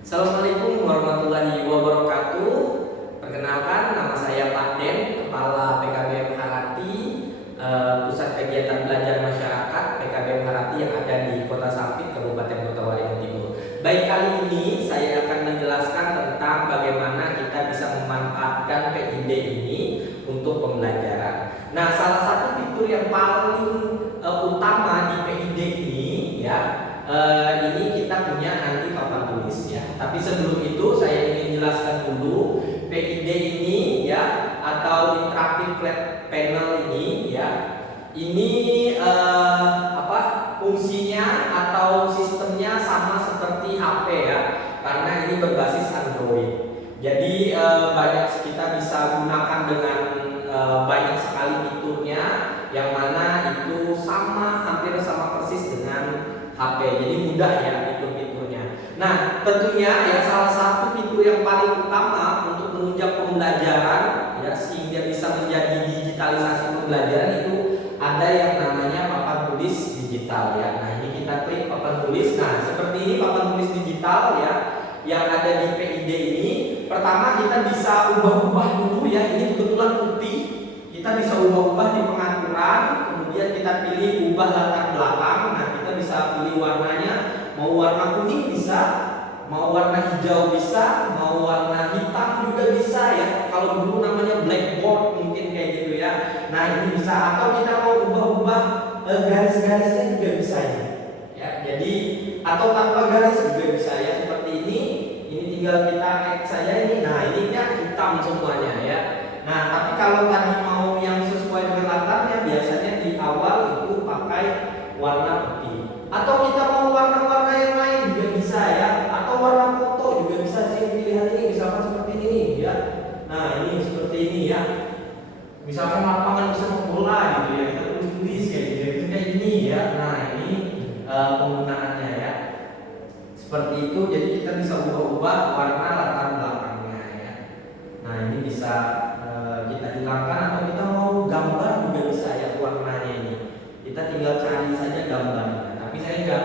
Assalamualaikum warahmatullahi wabarakatuh. Perkenalkan, nama saya Pak Den, Kepala PKBM Harati, Pusat Kegiatan Belajar Masyarakat PKBM Harati yang ada di Kota Sampit, Kabupaten Kota Waringin Timur. Baik, kali ini saya akan menjelaskan tentang bagaimana kita bisa memanfaatkan PID ini untuk pembelajaran. Nah, salah satu fitur yang paling utama di PID ini ya, ini kita punya nanti papan tulis ya. Tapi sebelum itu saya ingin jelaskan dulu PID ini ya, atau Interactive Flat Panel ini ya. Ini fungsinya atau sistemnya sama seperti HP ya, karena ini berbasis Android. Jadi banyak kita bisa gunakan dengan banyak sekali fiturnya, yang mana itu hampir sama persis dengan HP. Jadi mudah ya fitur-fiturnya. Nah, tentunya yang salah satu fitur yang paling utama untuk menunjang pembelajaran ya, sehingga bisa menjadi digitalisasi pembelajaran, itu ada yang namanya papan tulis digital ya. Nah, ini kita klik papan tulis. Nah, seperti ini papan tulis digital ya yang ada di PID ini. Pertama, kita bisa ubah-ubah dulu ya. Ini kebetulan putih. Kita bisa ubah-ubah di pengaturan, kemudian kita pilih ubah latar belakang. Nah, kita bisa pilih warnanya, mau warna kuning bisa, mau warna hijau bisa, mau warna hitam juga bisa ya. Kalau dulu namanya blackboard mungkin kayak gitu ya. Nah, ini bisa, atau kita mau ubah-ubah garis-garisnya juga bisa ya. Jadi atau tanpa garis juga bisa ya, seperti ini. Ini tinggal kita X saja ini. Nah, ini kan hitam semuanya ya. Nah, tapi kalau tadi mau yang sesuai dengan latarnya, biasanya di awal itu pakai warna putih. Atau kita mau warna-warna yang lain juga bisa ya. Atau warna foto juga bisa sih, pilihan ini misalkan seperti ini ya. Nah, ini seperti ini ya. Misalkan lapangan sepak bola gitu ya, kita tulis kayak gini ya. Nah, ini penggunaannya ya. Seperti itu, jadi kita bisa ubah-ubah warna latar belakangnya ya. Nah, ini bisa kita hilangkan, atau kita mau gambar juga bisa ya warnanya ini. Kita tinggal cari saja gambarnya. Tapi saya nggak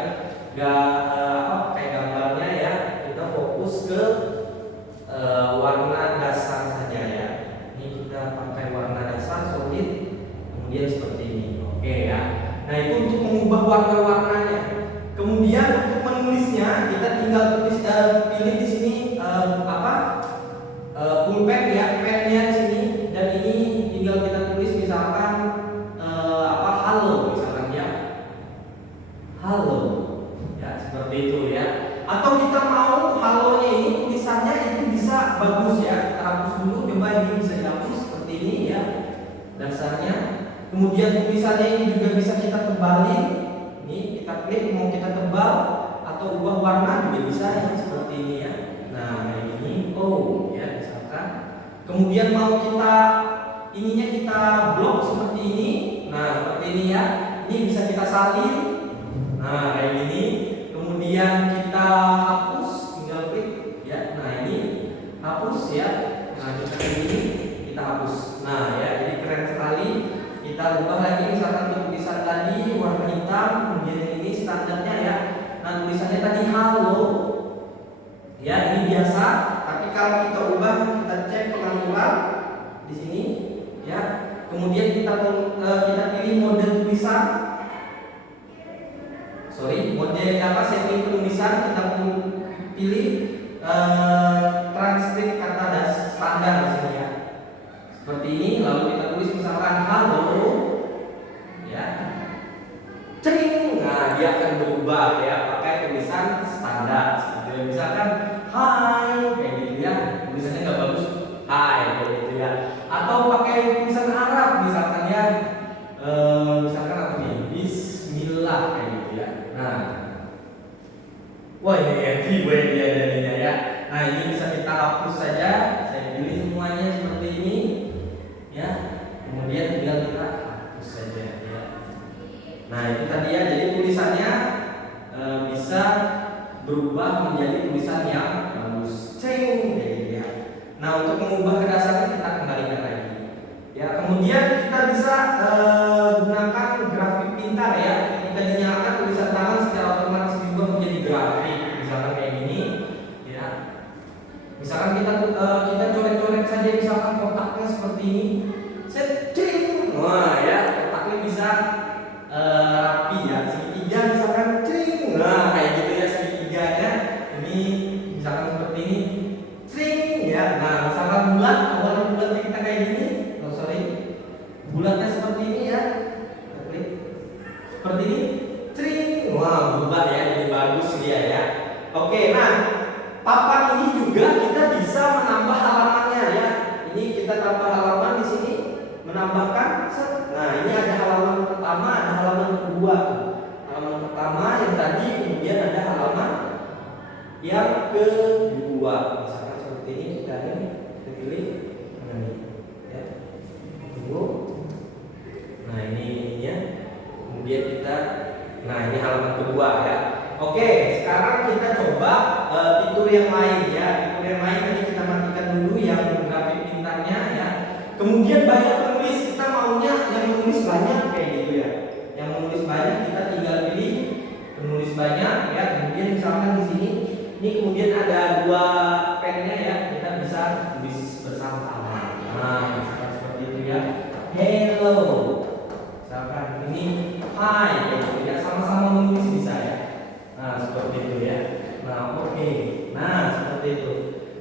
pakai gambarnya ya. Kita fokus ke warna dasar saja ya. Ini kita pakai warna dasar solid, kemudian seperti ini. Oke ya. Nah, itu untuk mengubah warna-warnanya. Kemudian untuk menulisnya, kita tinggal pilih di sini pulpen ya, pennya di sini, dan ini tinggal kita tulis misalkan halo misalkan ya, halo ya, seperti itu ya. Atau kita mau halonya ini tulisannya itu bisa bagus ya, kita hapus dulu, coba ini bisa dihapus seperti ini ya dasarnya. Kemudian tulisannya ini juga bisa kita tebalin. Ini kita klik, mau kita tebal atau ubah warna juga bisa ya, seperti ini ya. Nah, kayak ini ya misalkan. Kemudian mau ininya kita blok seperti ini. Nah, seperti ini ya. Ini bisa kita salin. Nah, kayak gini. Kemudian kita hapus, tinggal klik ya. Nah, ini hapus ya. Nah, kita ini kita hapus. Nah, ya, jadi keren sekali. Kita ubah lagi, misalkan tulisan tadi warna hitam, kemudian ini standarnya ya. Nah, tulisannya tadi halo ya, ini biasa. Tapi kalau kita ubah, kita cek pengaturan di sini ya. Kemudian kita pilih mode tulisan, mode setting penulisan. Kita pilih transkrip kata standar di sini ya, seperti ini. Lalu kita tulis misalkan halo ya, cering. Nah, dia akan berubah ya, pakai tulisan standar seperti itu. Misalkan hai kayak gitu ya, tulisannya nggak bagus, hai kayak gitu ya. Atau pakai tulisan Arab misalkan ya, misalkan apa nih, Bismillah kayak gitu ya. Nah, wah ini dia jadinya ya. Nah, ini bisa kita hapus saja. Saya pilih semuanya seperti ini ya. Kemudian tinggal kita hapus saja ya. Nah, itu tadi ya. Jadi tulisannya bisa berubah menjadi tulisan yang bagus, ceng kayak gitu ya. Nah, untuk mengubah ke dasarnya kita kembalikan lagi ya. Kemudian kita bisa gunakan grafik pintar ya. Ketika dinyalakan, tulisan tangan secara otomatis juga menjadi grafik, misalkan Misalkan kita coret-coret saja misalkan kotaknya seperti ini, setring, wah ya kotaknya bisa rapi ya, segitiga misalkan, tring, nah kayak gitu ya segitiganya. Ini misalkan seperti ini, tring ya. Nah misalkan bulat, awalnya bulatnya kita kayak gini, oh sorry, bulatnya seperti ini ya, kita klik seperti ini, tring, wah berubah ya, jadi bagus dia ya. Oke, nah papan ini juga kita bisa menambah halamannya ya. Ini kita tambah halaman di sini, menambahkan. Nah ini ada halaman pertama, ada halaman kedua. Halaman pertama yang tadi, kemudian ada halaman yang kedua. Misalkan seperti ini, kita pilih mana nih ya, tunggu. Nah ini ininya, kemudian kita, nah ini halaman kedua ya. Oke, sekarang kita coba fitur yang lain ya. Fitur yang lain tadi kita matikan dulu yang grafik bintangnya ya. Kemudian banyak penulis, kita maunya yang menulis banyak kayak gitu ya. Yang menulis banyak kita tinggal pilih penulis banyak ya. Kemudian misalkan di sini, ini kemudian ada dua pennya ya, kita bisa tulis bersama-sama. Nah, misalkan seperti itu ya. Hello. Misalkan ini hi, gitu ya. Sama-sama menulis bisa ya. Nah seperti itu ya. Nah oke. Nah seperti itu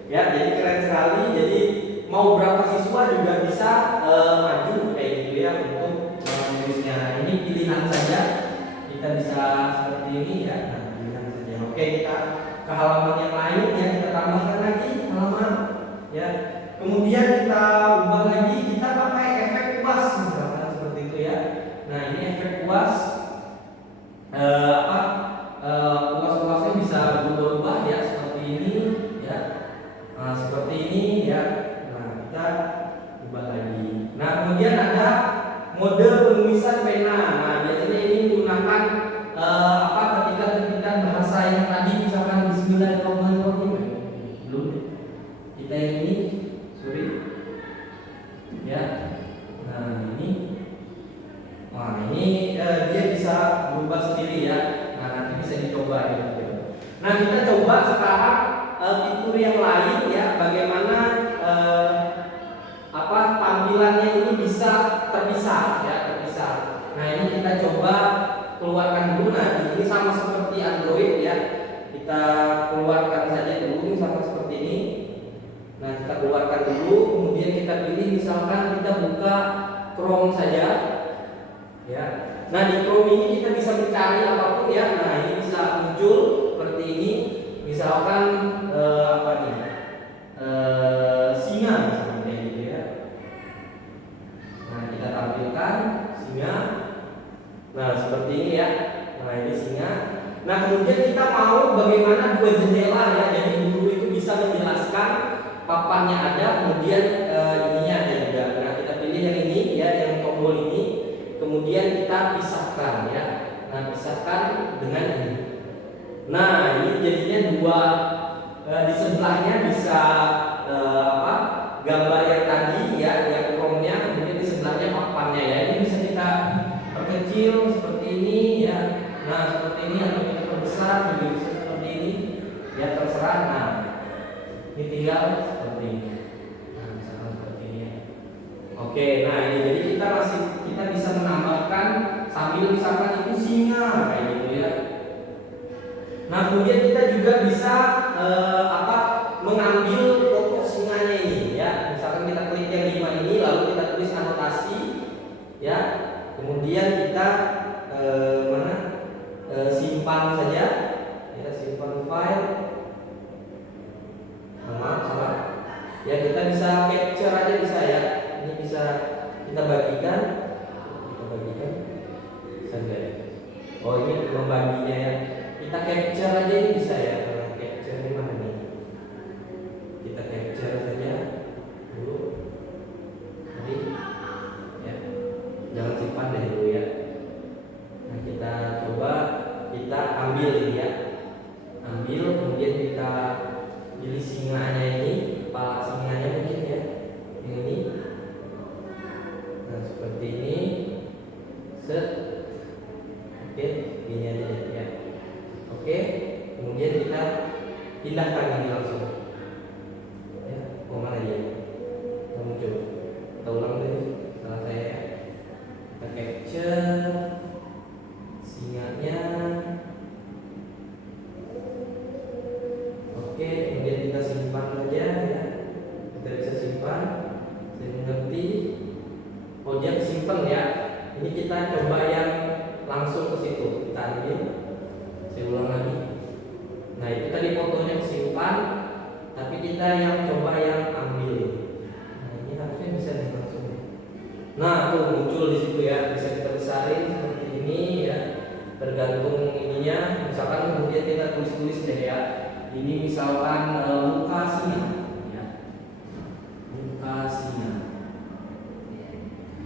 ya. Jadi keren sekali. Jadi mau berapa siswa juga bisa maju kayak gitu ya untuk menulisnya. Ini pilihan saja. Kita bisa seperti ini ya. Nah pilihan saja. Oke, kita ke halaman yang lain ya. Kita tambahkan lagi halaman ya. Kemudian kita ubah lagi. Kita pakai efek kuas misalkan seperti itu ya. Nah ini efek kuas. Kuas-kuasnya bisa berubah ya, seperti ini ya. Nah, seperti ini ya. Nah, kita ubah lagi. Nah, kemudian ada mode penulisan pena. Nah, biasanya ini menggunakan ketika bahasa yang tadi misalkan Bismillahirrahmanirrahim. Belum. Kita yang ini, sorry. Ya. Nah, ini. Wah, ini dia bisa berubah sendiri ya. Bisa dicoba ya. Nah kita coba sekarang fitur yang lain ya, bagaimana tampilannya ini bisa terpisah ya, terpisah. Nah ini kita coba keluarkan dulu. Nah ini sama seperti Android ya, kita keluarkan saja dulu misalkan seperti ini. Nah kita keluarkan dulu, kemudian kita pilih misalkan kita buka Chrome saja ya. Nah di Chrome ini kita bisa mencari apapun ya. Nah ini bisa muncul seperti ini. Misalkan singa misalnya gitu ya. Nah kita tampilkan singa. Nah seperti ini ya. Nah ini singa. Nah kemudian kita mau bagaimana dua jendela ya. Jadi guru itu bisa menjelaskan papannya ada, kemudian ininya ada juga. Nah kita pilih yang ini ya, yang tombol ini. Kemudian kita pisahkan ya. Nah pisahkan dengan ini. Nah ini jadinya dua, di sebelahnya bisa gambar yang tadi ya, yang Chrome-nya, kemudian di sebelahnya papannya ya. Ini bisa kita perkecil seperti ini ya. Nah seperti ini, atau kita perbesar juga bisa seperti ini ya, terserah. Nah ini tinggal seperti ini. Nah misalkan seperti ini ya. Oke, nah ini jadi kita bisa menambahkan sambil misalkan itu singa kayak gitu ya. Nah kemudian kita juga bisa mengambil foto singanya ini ya. Misalkan kita klik yang 5 ini, lalu kita tulis anotasi ya. Kemudian kita simpan saja ya, simpan file. Salah ya, kita bisa capture aja bisa ya. Ini bisa kita bagikan saja. Oh ini membaginya ya. Kita capture aja ini bisa ya. Capture ini mana nih? Kita capture saja dulu. Jadi ya, jangan simpan deh dulu ya. Nah kita coba, kita ambil ini ya. Ambil, kemudian kita pilih singanya ini, kepala singanya mungkin ya. Ini. Nah seperti ini. Oke, ini aja ya. Oke, kemudian kita pindahkan ini langsung. kita coba yang langsung ke situ. Kita ambil, saya ulang lagi. Nah itu tadi fotonya simpan, tapi kita yang coba yang ambil. Nah ini harusnya bisa nih langsung. Nah tuh muncul di situ ya, bisa kita besarin seperti ini ya, tergantung ininya. Misalkan kemudian kita tulis deh ya. Ini misalkan Lukasnya, ya. Lukasnya.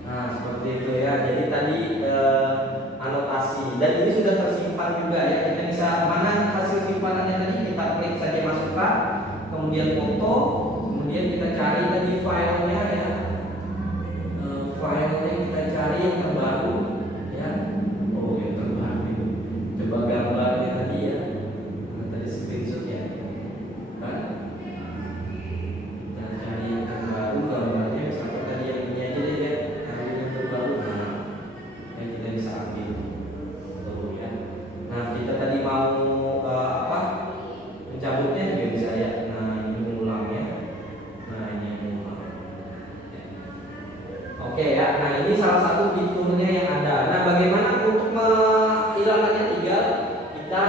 Nah seperti itu ya. Jadi tadi anotasi dan ini sudah tersimpan juga ya. Kita bisa mana hasil simpanannya tadi kita klik saja masukkan, kemudian foto, kemudian kita cari tadi filenya ya. Filenya kita cari yang terbaru ya. Oh yang terbaru. Coba gambarnya tadi ya. Nah, tadi screenshot ya. Kan? Kita cari yang terbaru gambarnya. Misalkan tadi yang ini aja deh ya. Cari yang terbaru. Nah, yang kita bisa ambil. Tuh ya. Nah kita tadi mau mencabutnya juga bisa ya. Nah ini mengulangnya. Nah ini yang mengulang. Oke ya. Nah ini salah satu fiturnya yang ada. Nah bagaimana untuk menghilangkannya? Tinggal kita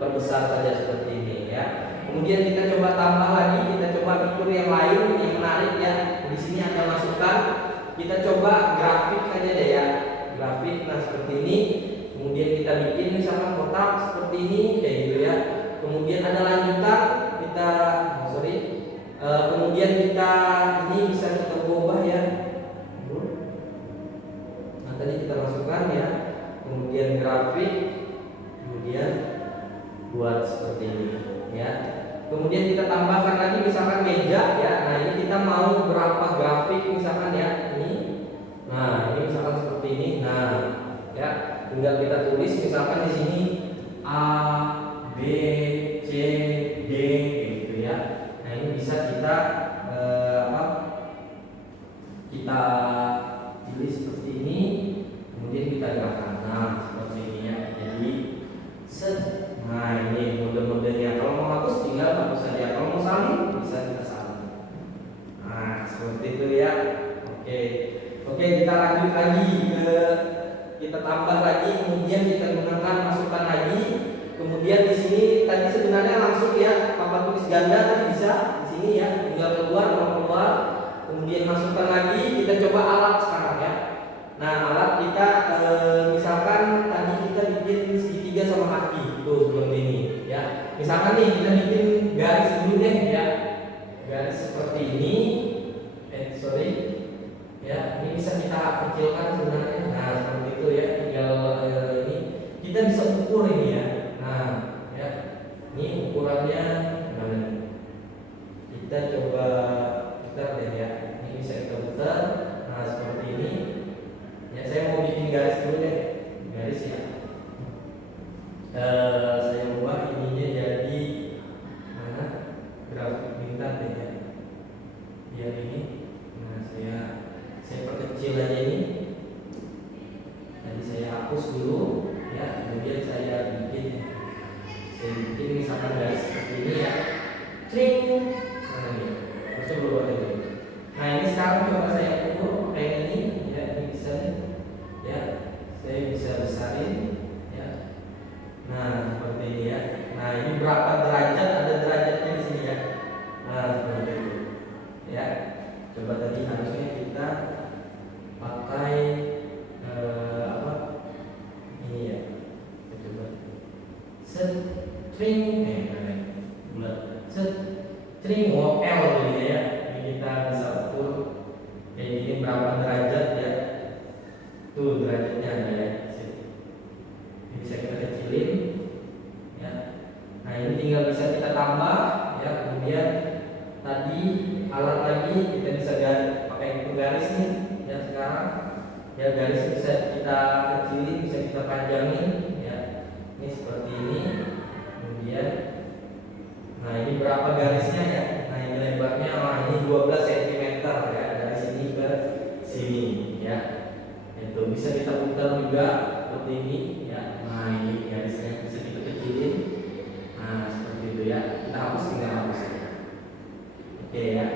perbesar saja seperti ini ya. Kemudian kita coba tambah lagi. Kita coba fitur yang lain yang menarik ya. Di sini ada masukan. Kita coba grafik aja deh ya. Grafik. Nah seperti ini. Kemudian kita bikin misalkan kotak seperti ini kayak gitu ya. Kemudian ada lanjutan kita kemudian kita ini bisa kita ubah ya. Nah tadi kita masukkan ya. Kemudian grafik, kemudian buat seperti ini ya. Kemudian kita tambahkan lagi misalkan meja ya. Nah ini kita mau berapa grafik misalkan ya ini. Nah ini misalkan seperti ini. Nah ya. Tinggal kita tulis misalkan di sini A, B, C, D gitu ya. Nah ini bisa kita kita pilih seperti ini, kemudian kita gerakkan. Nah seperti ini ya. Jadi set. Nah ini mode-modenya. Kalau mau hapus tinggal hapus saja. Kalau mau salin bisa kita salin. Nah seperti itu ya. Oke kita lanjut lagi ke kita tambah lagi, kemudian kita gunakan masukkan lagi. Kemudian di sini tadi sebenarnya langsung ya papan tulis ganda tadi bisa di sini ya, tinggal keluar. Kemudian masukkan lagi, kita coba alat sekarang ya. Nah alat kita misalkan tadi kita bikin segitiga sama kaki, tuh seperti ini ya. Misalkan nih kita bikin garis dulu deh ya, garis seperti ini. Ya, ini bisa kita kecilkan sebenarnya. Nah, seperti itu ya. Tinggal ini kita bisa ukur ini ya. Nah, ya. Ini ukurannya gimana nih? Kita coba putar deh ya. Ini bisa kita putar. Nah, seperti ini. Ya, saya mau bikin garis dulu deh. Garis ya. Saya ubah ininya jadi mana? Grafik bintang deh ya. Biar ini. Nah, saya perkecil aja ini. Jadi saya hapus dulu ya, kemudian saya bikin misalkan garis seperti ini ya. Tring. Nah ini, terus berubah aja. Nah ini sekarang coba saya ukur kayak ini ya, ini bisa nih. Ya, saya bisa besarin ya. Nah seperti ini ya. Nah ini berapa derajat? Ada derajatnya di sini ya. Nah seperti itu ya. Coba tadi harusnya kita pakai ini ya. Kita coba string bulat string L jadi ya. Ini kita bisa ukur kayak gini berapa derajat ya. Tuh derajatnya ada ya. Ini bisa kita kecilin ya. Nah ini tinggal bisa kita tambah ya. Kemudian tadi alat lagi kita bisa pakai garis nih ya. Sekarang ya garis bisa kita kecilin, bisa kita panjangin ya. Ini seperti ini. Kemudian nah ini berapa garisnya ya. Nah ini lebarnya ini 12 cm ya, dari sini ke sini ya. Itu bisa kita putar juga seperti ini ya. Nah ini garisnya bisa kita kecilin. Nah seperti itu ya. Kita hapus, tinggal hapus ya. Oke ya.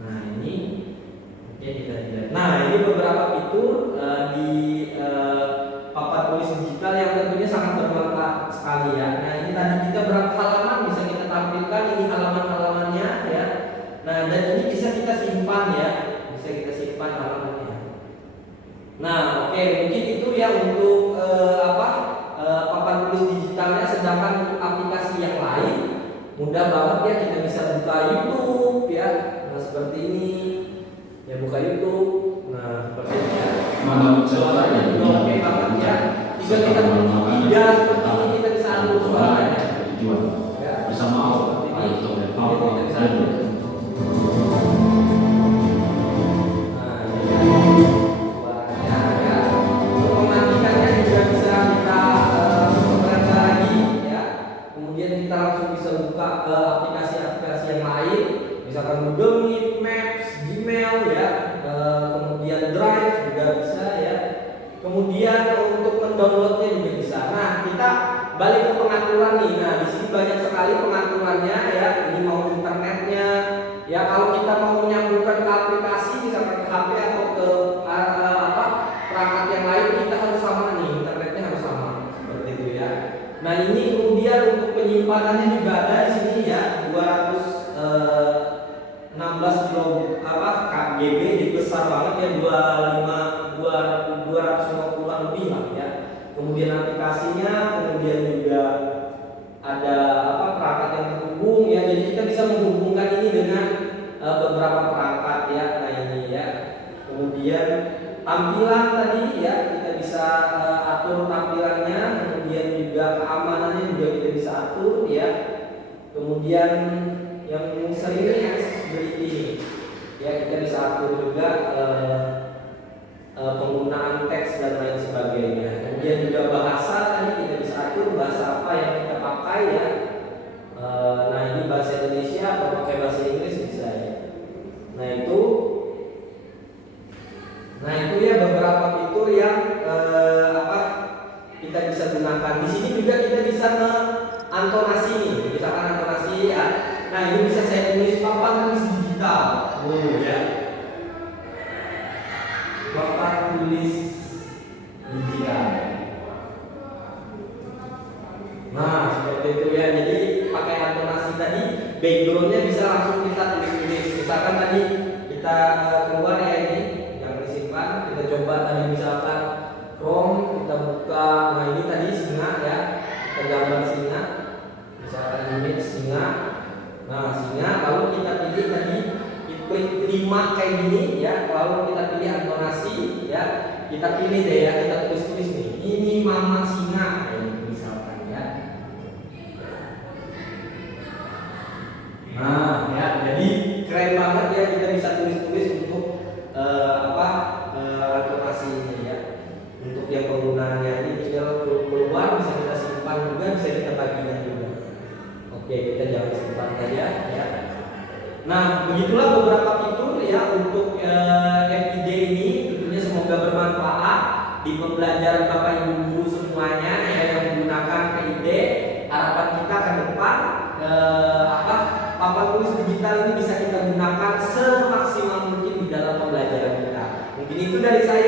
Nah ini oke kita lihat. Nah ini beberapa fitur di mudah banget ya, kita bisa buka YouTube ya. Nah seperti ini ya, buka YouTube. Nah seperti ini ya. Suaranya juga oke banget ya. Jika kita tidak seperti ini, kita bisa atur suaranya ya. Bersama seperti ini kita bisa atur. Kita langsung bisa buka ke aplikasi-aplikasi yang lain, misalkan Google Meet, Maps, Gmail ya, kemudian Drive juga bisa ya. Kemudian untuk mendownloadnya juga bisa. Nah kita balik ke pengaturan nih. Nah di sini banyak sekali pengaturannya ya. Ini mau internetnya ya. Kalau kita mau menyambungkan ke aplikasi, misalkan ke HP atau ke perangkat yang lain, kita harus sama nih, internetnya harus sama seperti itu ya. Nah ini kemudian untuk penyimpanannya juga ada di sini ya, 216 KB, jadi besar banget ya, 250 lebih lah ya. Kemudian aplikasinya, kemudian juga ada perangkat yang terhubung ya, jadi kita bisa menghubungkan ini dengan beberapa perangkat ya. Nah ini ya. Kemudian tampilan tadi ya, kita bisa atur tampilannya, kemudian juga keamanannya juga kita bisa atur ya. Kemudian yang sering ini accessibility ya, kita bisa atur juga penggunaan teks dan lain sebagainya. Kemudian juga bahasa tadi kita bisa atur bahasa apa yang kita pakai ya. Nah ini bahasa Indonesia atau pakai bahasa Inggris bisa ya. Nah itu ya beberapa fitur yang kita bisa gunakan. Di sini juga kita bisa antonasi nih, misalkan antonasi ya. Nah ini bisa saya tulis papan tulis digital, ya. Papan tulis digital. Nah seperti itu ya. Jadi pakai antonasi tadi, backgroundnya bisa langsung kita tulis. Misalkan tadi kita keluar ya ini. Kita coba tadi misalkan Chrome, kita buka. Nah ini tadi singa ya, kita gambar singa, misalkan image singa. Nah singa, lalu kita pilih tadi, kita klik 5 kayak gini ya. Lalu kita pilih antonasi ya, kita pilih deh ya, kita tulis nih, ini mama singa misalkan ya. Nah ya, jadi keren banget ya, kita bisa tulis untuk antonasi ini ya. Untuk yang penggunaannya ini tinggal keluar, bisa kita simpan juga, bisa kita bagikan juga. Oke, kita jangan simpan saja ya. Nah begitulah beberapa fitur ya untuk FID ini. Tentunya semoga bermanfaat di pembelajaran Bapak Ibu guru semuanya ya, yang menggunakan PID. Harapan kita ke depan papan tulis digital ini bisa kita gunakan semaksimal mungkin di dalam pembelajaran kita. Mungkin itu dari saya.